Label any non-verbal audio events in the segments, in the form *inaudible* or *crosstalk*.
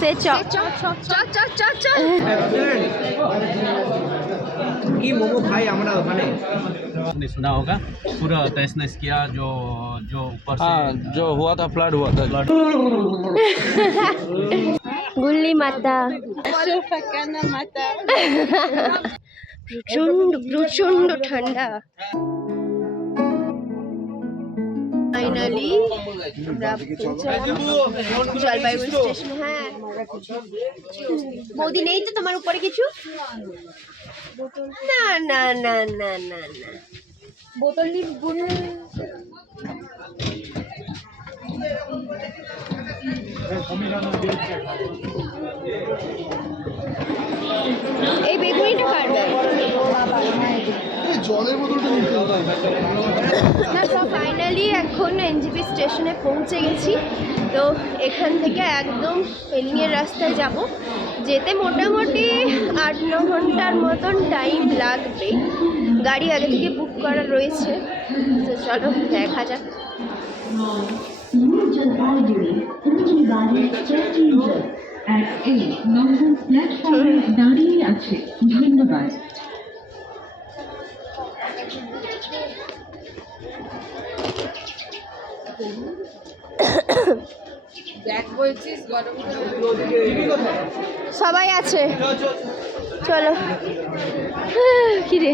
সে চ কি মোমো খাই আমরা মানে आपने सुना होगा पूरा तहस नहस किया जो जो ऊपर से हाँ जो हुआ था फ्लड हुआ था গুল্লি মাতা প্রচন্ড প্রচন্ড ঠান্ডা ফাইনালি আমরা জলপাইগুড়ি স্টেশন হ্যাঁ। বৌদি নেই তো তোমার উপরে কিছু? না না না না না না। বোতল এই বেগুনিটা কার না তো ফাইনালি এখন এনজিপি স্টেশনে পৌঁছে গেছি। তো এখান থেকে একদম পেলিংয়ের রাস্তায় যাব। যেতে মোটামুটি আট ন ঘণ্টার মতন টাইম লাগবে। গাড়ি আগে থেকে বুক করা রয়েছে। তো চলো দেখা যাক। নম্বর প্ল্যাটফর্মে দাঁড়িয়ে আছে ধন্যবাদ। সবাই আছে। চলো। কিরে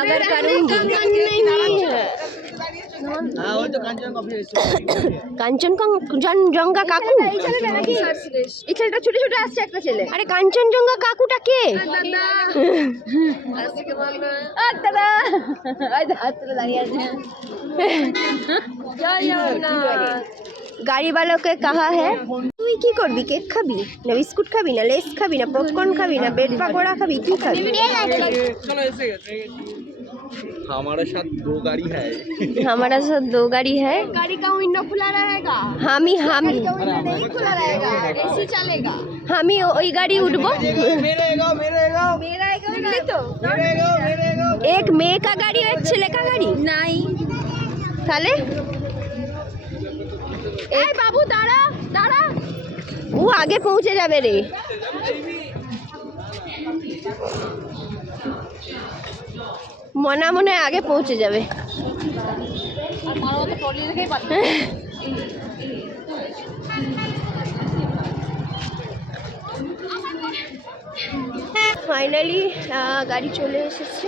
আবার কারণ কাঞ্চনজঙ্ঘা কাকু? ছেলেটা ছোট ছোট আসছে একটা ছেলে। আরে কাঞ্চনজঙ্ঘা কাকুটা কে? দাদা। গাড়ি বালকে কাহা হ্যাঁ তুই কি করবি কেক খাবি না বিস্কুট খাবি না লেস খাবি না পপকর্ন খাবি না ব্রেড পাকোড়া খাবি কি খাবি हमारे साथ दो गाड़ी है हमारा साथ दो गाड़ी है गाड़ी का विंडो खुला रहेगा हम ही हम नहीं खुला रहेगा एसी चलेगा हम ही ওই গাড়ি উঠবো मेरे गाँव मेरे गाँव मेरा गाड़ी तो मेरे गाँव मेरे गाँव एक মেয়ে का गाड़ी और एक ছেলে का गाड़ी नहीं তাহলে এই বাবু, দাঁড়া দাঁড়া। ও আগে পৌঁছে যাবে রে। মনা মনে আগে পৌঁছে যাবে। ফাইনালি গাড়ি চলে এসেছে।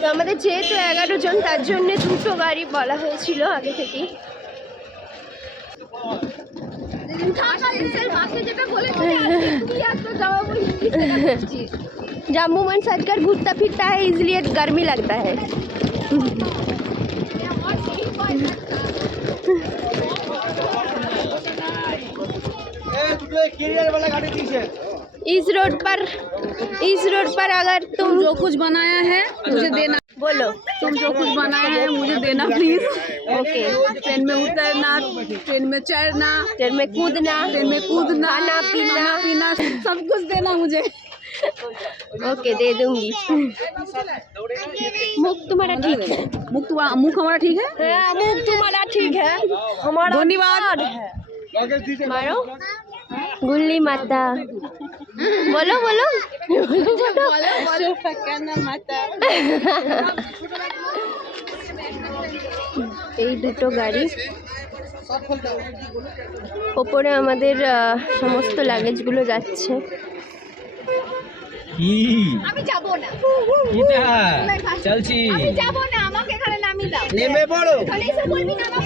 তো আমাদের যেহেতু এগারো জন, তার জন্য দুটো গাড়ি বলা হয়েছিল আগে থেকেই। *laughs* जम्मू मन सज कर घूमता फिरता है, इसलिए गर्मी लगता है। इस रोड पर, इस रोड पर अगर तुम जो कुछ बनाया है, मुझे देना। बोलो। हाँ, तुम जो कुछ बनाए है मुझे देना प्लीज़ ओके ट्रेन में उतरना ट्रेन में चढ़ना ट्रेन में कूदना ट्रेन में कूदना खाना पीना। पीना सब कुछ देना मुझे। ओके दे दूँगी। मुख तुम्हारा ठीक है? मुख मुख हमारा ठीक है? हाँ, मुख तुम्हारा ठीक है। हमारा धन्यवाद। मारो। गुल्ली माता। বলো বলো। এই দুটো গাড়ি। ওপরে আমাদের সমস্ত লাগেজগুলো যাচ্ছে। কি? আমি যাব না। কিটা চলছি। যাব না আমাকে এখানে নামি দাও। নেমে পড়ো। এসে বলবি যাবি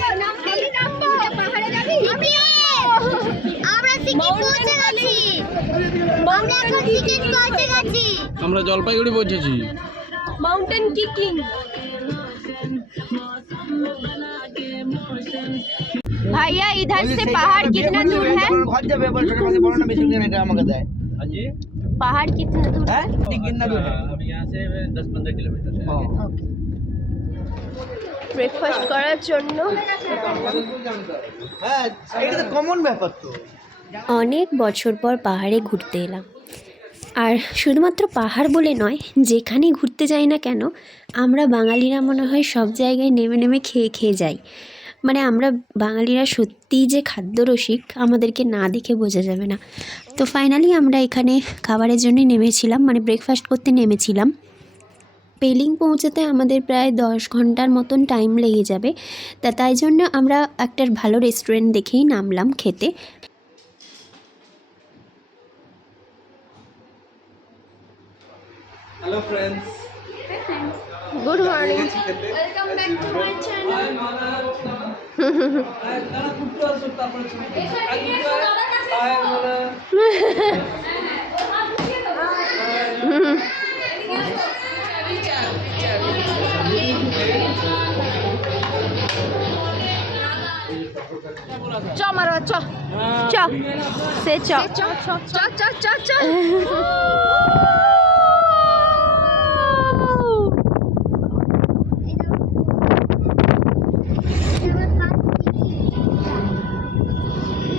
আমরা সিকিম পৌঁছে গেছি আমরা এখন সিকিম পৌঁছে গেছি আমরা জলপাইগুড়ি পৌঁছেছি माउंटेन किकिंग भैया इधर से पहाड़ कितना दूर है ঘর যাবে বল ছোট মাঝে বড় না বেশি দিন এটা আমাকে দেয় हाँ जी पहाड़ कितना दूर है হ্যাঁ ঠিক কিনা দূর हाँ, अभी यहाँ से दस पंद्रह किलोमीटर है ও ব্রেকফাস্ট করার জন্য। হ্যাঁ এটা তো কমন ব্যাপার তো। অনেক বছর পর পাহাড়ে ঘুরতে এলাম। আর শুধুমাত্র পাহাড় বলে নয় যেখানেই ঘুরতে যাই না কেন আমরা বাঙালিরা মনে হয় সব জায়গায় নেমে নেমে খেয়ে খেয়ে যাই। মানে আমরা বাঙালিরা সত্যিই যে খাদ্যরসিক আমাদেরকে না দেখে বোঝা যাবে না। তো ফাইনালি আমরা এখানে খাবারের জন্যই নেমেছিলাম মানে ব্রেকফাস্ট করতে নেমেছিলাম। পেলিং পৌঁছাতে আমাদের প্রায় দশ ঘণ্টার মতন টাইম লেগে যাবে। তা তাই জন্য আমরা একটা ভালো রেস্টুরেন্ট দেখেই নামলাম খেতে। হ্যালো ফ্রেন্ডস গুড মর্নিং চ মারো চ। চ। সে চ। চ চ চ চ চ *laughs*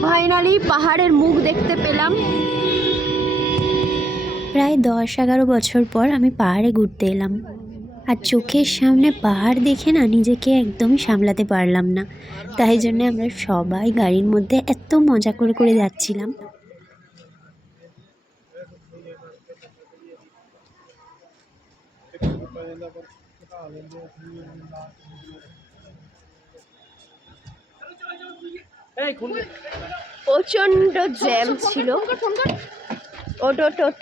ফাইনালি পাহাড়ের মুখ দেখতে পেলাম। প্রায় দশ এগারো বছর পর আমি পাহাড়ে ঘুরতে এলাম। আর চোখের সামনে পাহাড় দেখে না নিজেকে একদমই সামলাতে পারলাম না। তাই জন্য আমরা সবাই গাড়ির মধ্যে এত মজা করে করে যাচ্ছিলাম। প্রচণ্ড জ্যাম ছিল। ওট ওট ওট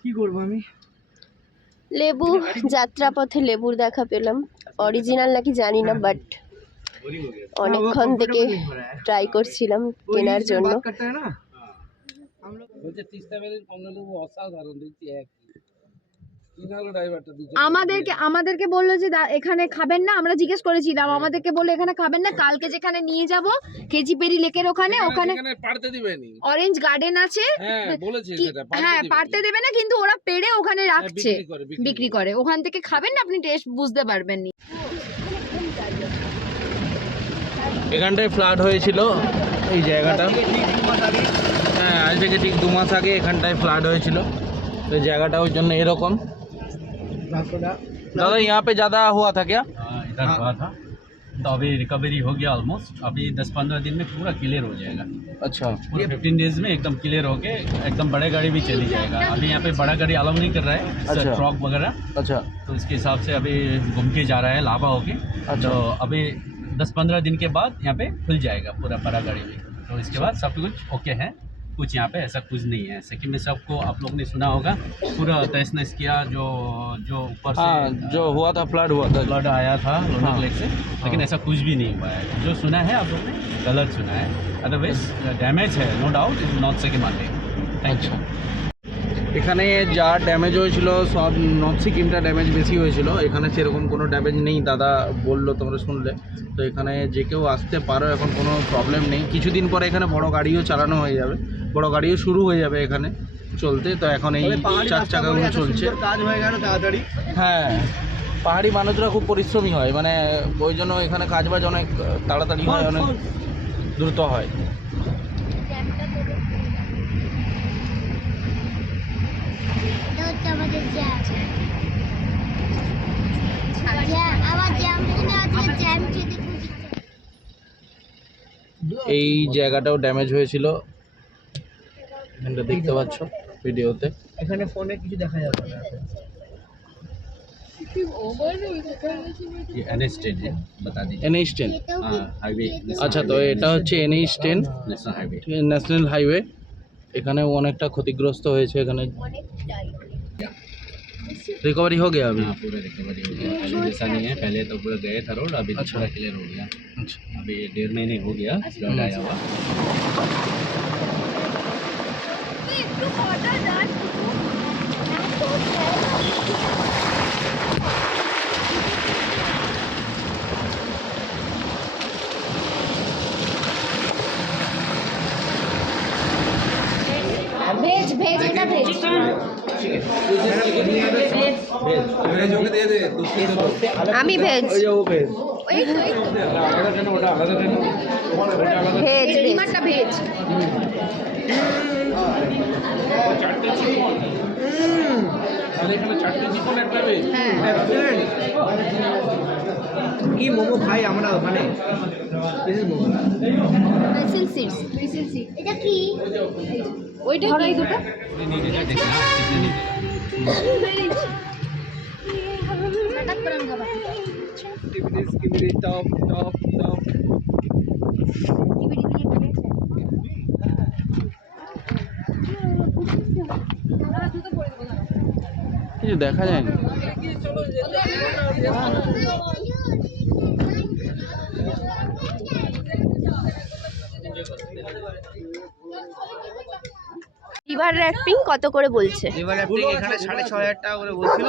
কি করব আমি? লেবু যাত্রাপথে লেবুর দেখা পেলাম। অরিজিনাল নাকি জানি না বাট অনেকক্ষণ থেকে ট্রাই করছিলাম কেনার জন্য। বাত করতে না? বলছে তিস্তা ভ্যালির কমলা লেবু অসাধারণ দেখছি এক কিনা হলো ড্রাইভারটা দুজন আমাদেরকে আমাদেরকে বলল যে এখানে খাবেন না। আমরা জিজ্ঞেস করেছিলাম আমাদেরকে বলল এখানে খাবেন না। কালকে যেখানে নিয়ে যাব কেজিপেরি লেকের ওখানে ওখানে পারতে দিবেনি। অরেঞ্জ গার্ডেন আছে। হ্যাঁ সেটা হ্যাঁ। পারতে দেবে না কিন্তু ওরা পেড়ে ওখানে হ্যাঁ, রাখছে বিক্রি করে, ওখান থেকে খাবেন না আপনি টেস্ট বুঝতে পারবেন নি। এখানটায় ফ্লাড হয়েছিল এই জায়গাটা। হ্যাঁ আজ থেকে ঠিক দু মাস আগে এখানটায় ফ্লাড হয়েছিল। তো জায়গাটা ওই জন্য এরকম। দাদা यहाँ पे ज़्यादा हुआ था क्या? हाँ, इधर हुआ था। तो अभी रिकवरी हो गया ऑलमोस्ट अभी दस पंद्रह दिन में पूरा क्लियर हो जाएगा। अच्छा। पूरा फिफ्टीन डेज़ में एकदम क्लियर होके एकदम बड़े गाड़ी भी चली जाएगा। अभी यहाँ पे बड़ा गाड़ी अलाउ नहीं कर रहा है अच्छा। ट्रक वगैरह। अच्छा। तो उसके हिसाब से अभी घूम के जा रहा है लाभा होके। अच्छा। तो अभी दस पंद्रह दिन के बाद यहाँ पे खुल जाएगा पूरा बड़ा गाड़ी भी। तो इसके बाद सब कुछ ओके है। कुछ यहाँ पे ऐसा कुछ नहीं है सिक्किम में सबको आप लोग ने सुना होगा पूरा तहस नहस किया जो जो ऊपर से हाँ जो हुआ था फ्लड हुआ था फ्लड आया था लोनाक हाँ। लेक से लेकिन ऐसा कुछ भी नहीं हुआ है जो सुना है आप लोग ने गलत सुना है अदरवाइज डैमेज है no doubt is not second market thank you এখানে যা ড্যামেজ হয়েছিল সব নর্থ সিকিমটা ড্যামেজ বেশি হয়েছিল এখানে সেরকম কোনো ড্যামেজ নেই দাদা বললো তোমরা শুনলে তো এখানে যে কেউ আসতে পারো এখন কোনো প্রবলেম নেই কিছুদিন পরে এখানে বড় গাড়িও চালানো হয়ে যাবে বড় গাড়িও শুরু হয়ে যাবে এখানে চলতে। তো এখন এই চার চাকাগুলো চলছে। কাজ হয়ে গেল তাড়াতাড়ি। হ্যাঁ পাহাড়ি মানুষরা খুব পরিশ্রমী হয় মানে ওই জন্য এখানে কাজ বাজ অনেক তাড়াতাড়ি হয় অনেক দ্রুত হয়। এই জায়গাটাও ড্যামেজ হয়েছিল। এখানটা দেখতে পাচ্ছ ভিডিওতে এখানে ফোনে কিছু দেখা যাবে না ये एन एस टेन है बता दीजिए এনএইচ টেন हाँ हाईवे আচ্ছা তো এটা হচ্ছে NH ten national highway national highway এখানেও অনেকটা ক্ষতিগ্রস্ত হয়েছে এখানে रिकवरी हो गया अभी हाँ पूरा रिकवरी हो गया पहले जैसा नहीं है पहले तो पूरा गए था रोड अभी तो अच्छा। पूरा क्लियर हो गया अच्छा अभी डेढ़ महीने हो गया फ्लड आया हुआ একটু হঠাৎ যান ভেজ ভেজ এটা ভেজ আমি ভেজ ওই তো, এই তো। ভেজ ভেজ চারটে কি মোমো খাই আমরা ওখানে? This is momo. Pencil seeds top. কিছু দেখা যায় রিভার র্যাফটিং কত করে বলছে? এবার আপনি এখানে সাড়ে ছ হাজার টাকা করে বলছিল।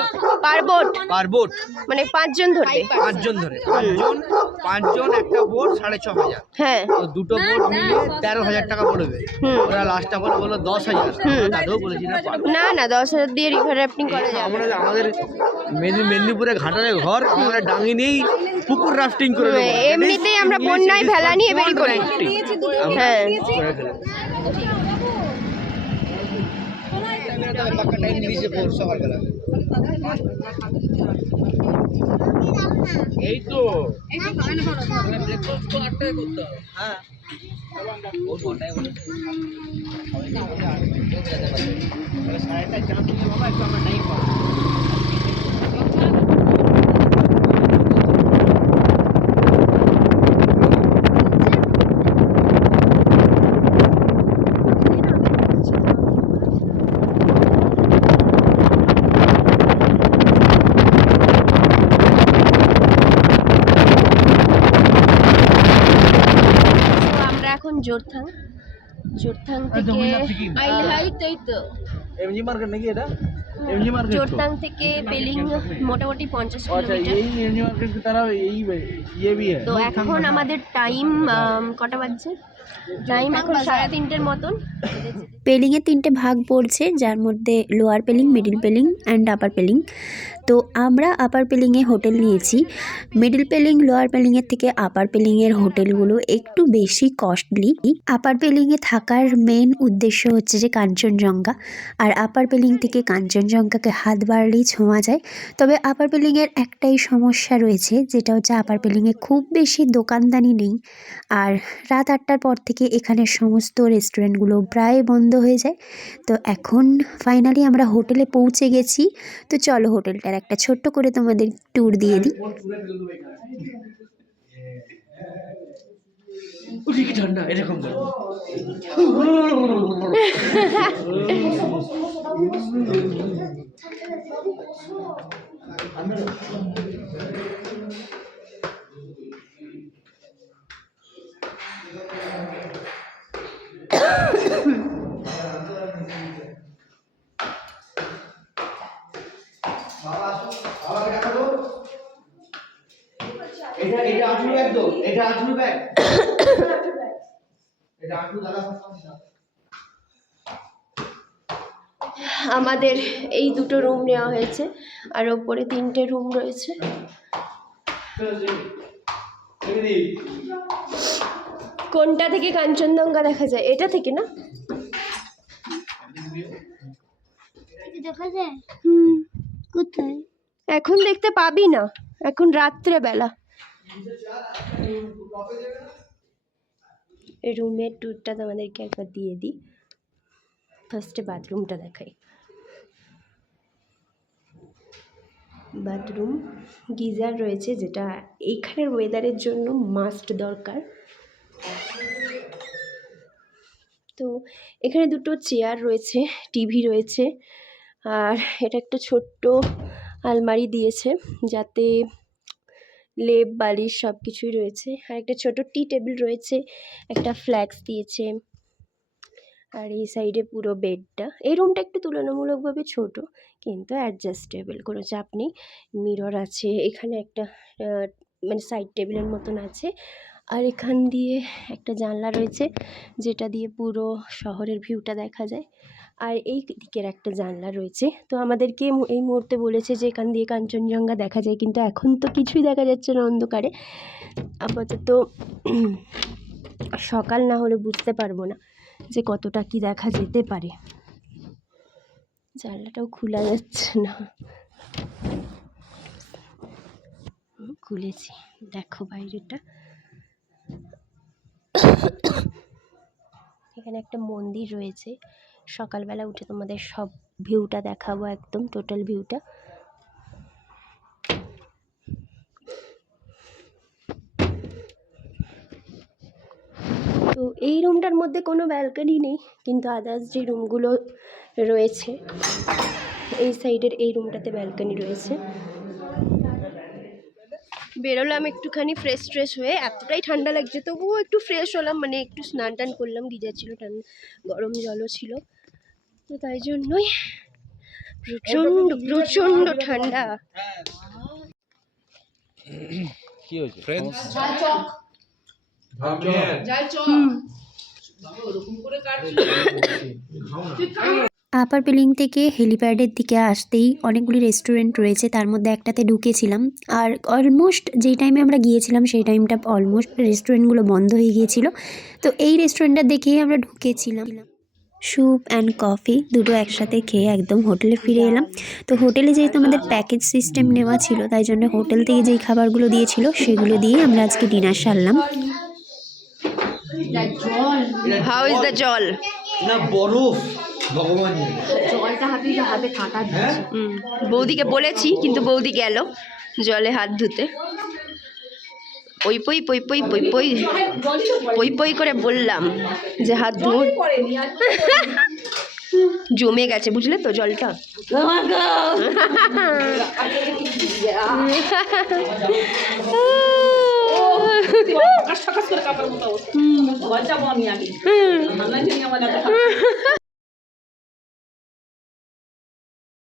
পার বোট পার বোট মানে পাঁচজন ধরবে? পাঁচজন ধরে। পাঁচজন পাঁচজন একটা বোট সাড়ে ছ হাজার। হ্যাঁ। তো দুটো বোট মিলে তেরো হাজার টাকা পড়বে। ওরা লাস্টটা বলে বলল দশ হাজার। বলেছি না না দশ হাজার দিয়ে রিভার র্যাফটিং করা যাবে আমরা আমাদের মেদিনী মেদিনীপুরে ঘাটালে ঘর আমরা ডাঙি নিয়েই পুকুর রাফটিং করে এমনিতেই আমরা বন্যায় ভেলা নিয়ে বেরিয়ে পড়ি আমরা হ্যাঁ। করে ফেলব। পাক্কা টাইম দিয়েছে ভোর সকালবেলা এই তো। হ্যাঁ সাড়ে আটটায় চাপ দিলে বাবা একটু আমরা টাইম পাবো তো আমরা এখন জোরথাং চোরথাং থেকে আইলহাই তোই তো এমজি মার্কেট নাকি এটা এমজি মার্কেট চোরথাং থেকে পেলিং মোটামুটি 50 কিলোমিটার এই এমজি তো এখন আমাদের টাইম কটা বাজছে টাইম এখন সাড়ে তিনটের মতন পেলিংয়ে তিনটে ভাগ পড়ছে যার মধ্যে lower Pelling middle Pelling and upper Pelling তো আমরা আপার পেলিংয়ে হোটেল নিয়েছি। মিডিল পেলিং লোয়ার পেলিংয়ের থেকে আপার পেলিংয়ের হোটেলগুলো একটু বেশি কস্টলি আপার পেলিংয়ে থাকার মেন উদ্দেশ্য হচ্ছে যে কাঞ্চনজঙ্ঘা। আর আপার পেলিং থেকে কাঞ্চনজঙ্ঘাকে হাত বাড়লেই ছোঁয়া যায়। তবে আপার পেলিংয়ের একটাই সমস্যা রয়েছে, যেটা হচ্ছে আপার পেলিংয়ে খুব বেশি দোকানদানি নেই। আর রাত আটটার পর থেকে এখানে সমস্ত রেস্টুরেন্টগুলো প্রায় বন্ধ হয়ে যায়। তো এখন ফাইনালি আমরা হোটেলে পৌঁছে গেছি। তো চলো হোটেলটার একটা ছোট্ট করে তোমাদের ট্যুর দিয়ে দিই। ঠান্ডা? এরকম *laughs* *laughs* এই দুটো রুম নেওয়া হয়েছে। আর ওপরে তিনটে রুম রয়েছে। কোনটা থেকে কাঞ্চনজঙ্ঘা দেখা যায়? এটা থেকে না? হুম। কোথায়? এখন দেখতে পাবি না। এখন রাত্রে বেলা রুমের ট্যুরটা তোমাদেরকে একবার দিয়ে দিই। ফার্স্টে বাথরুমটা দেখাই। বাথরুম, গিজার রয়েছে যেটা এইখানের ওয়েদারের জন্য মাস্ট দরকার। তো এখানে দুটো চেয়ার রয়েছে টিভি রয়েছে, আর এটা একটা ছোট্ট আলমারি দিয়েছে যাতে লেপ, বালিশ সব কিছুই রয়েছে। আর একটা ছোট টি টেবিল রয়েছে, একটা ফ্ল্যাক্স দিয়েছে, আর এই সাইডে পুরো বেডটা এই রুমটা একটু তুলনামূলকভাবে ছোট কিন্তু অ্যাডজাস্টেবল কোনো চাপ নেই মিরর আছে, এখানে একটা মানে সাইড টেবিলের মতন আছে। আর এখান দিয়ে একটা জানলা রয়েছে, যেটা দিয়ে পুরো শহরের ভিউটা দেখা যায়। আর এই দিকের একটা জানলা রয়েছে। তো আমাদেরকে এই মুহূর্তে বলেছে যে এখান দিয়ে কাঞ্চনজঙ্ঘা দেখা যায়, কিন্তু এখন তো কিছুই দেখা যাচ্ছে না অন্ধকারে। আপাতত সকাল না হলে বুঝতে পারব না যে কতটা কি দেখা যেতে পারে। জানলাটাও খোলা যাচ্ছে না। খুলেছি। দেখো বাইরেটা এখানে একটা মন্দির রয়েছে। সকালবেলা উঠে তোমাদের সব ভিউটা দেখাবো একদম টোটাল ভিউটা তো এই রুমটার মধ্যে কোনো ব্যালকনি নেই, কিন্তু আদার্স যে রুমগুলো রয়েছে। এই সাইডের এই রুমটাতে ব্যালকনি রয়েছে। বেরোলাম একটুখানি ফ্রেশ ট্রেশ হয়ে। এতটাই ঠান্ডা লাগছে তবুও একটু ফ্রেশ হলাম মানে একটু স্নান টান করলাম গিজার ছিল ঠান্ডা গরম জলও ছিল। তো তাই জন্যই প্রচণ্ড প্রচণ্ড ঠান্ডা। কি হয়েছে? ফ্রেন্ডস *laughs* আপার বিল্ডিং থেকে হেলিপ্যাডের দিকে আসতেই অনেকগুলি রেস্টুরেন্ট রয়েছে তার মধ্যে একটাতে ঢুকেছিলাম। আর অলমোস্ট যেই টাইমে আমরা গিয়েছিলাম সেই টাইমটা অলমোস্ট রেস্টুরেন্টগুলো বন্ধ হয়ে গিয়েছিল। তো এই রেস্টুরেন্টটা দেখেই আমরা ঢুকেছিলাম। স্যুপ অ্যান্ড কফি দুটো একসাথে খেয়ে একদম হোটেলে ফিরে এলাম। তো হোটেলে যেহেতু আমাদের প্যাকেজ সিস্টেম নেওয়া ছিল তাই জন্য হোটেল থেকে যেই খাবারগুলো দিয়েছিল সেগুলো দিয়েই আমরা আজকে ডিনার সারলাম। হাউ ইজ দ্য জল? না বরফ। ভগবান জলটা হাতে হাতে ঠাটা দিচ্ছে হুম, বৌদিকে বলেছি কিন্তু বৌদি গেল জলে হাত ধুতে। পই পই পই পই পই পই পই পই করে বললাম যে হাত ধুন জমে গেছে বুঝলে তো জলটা?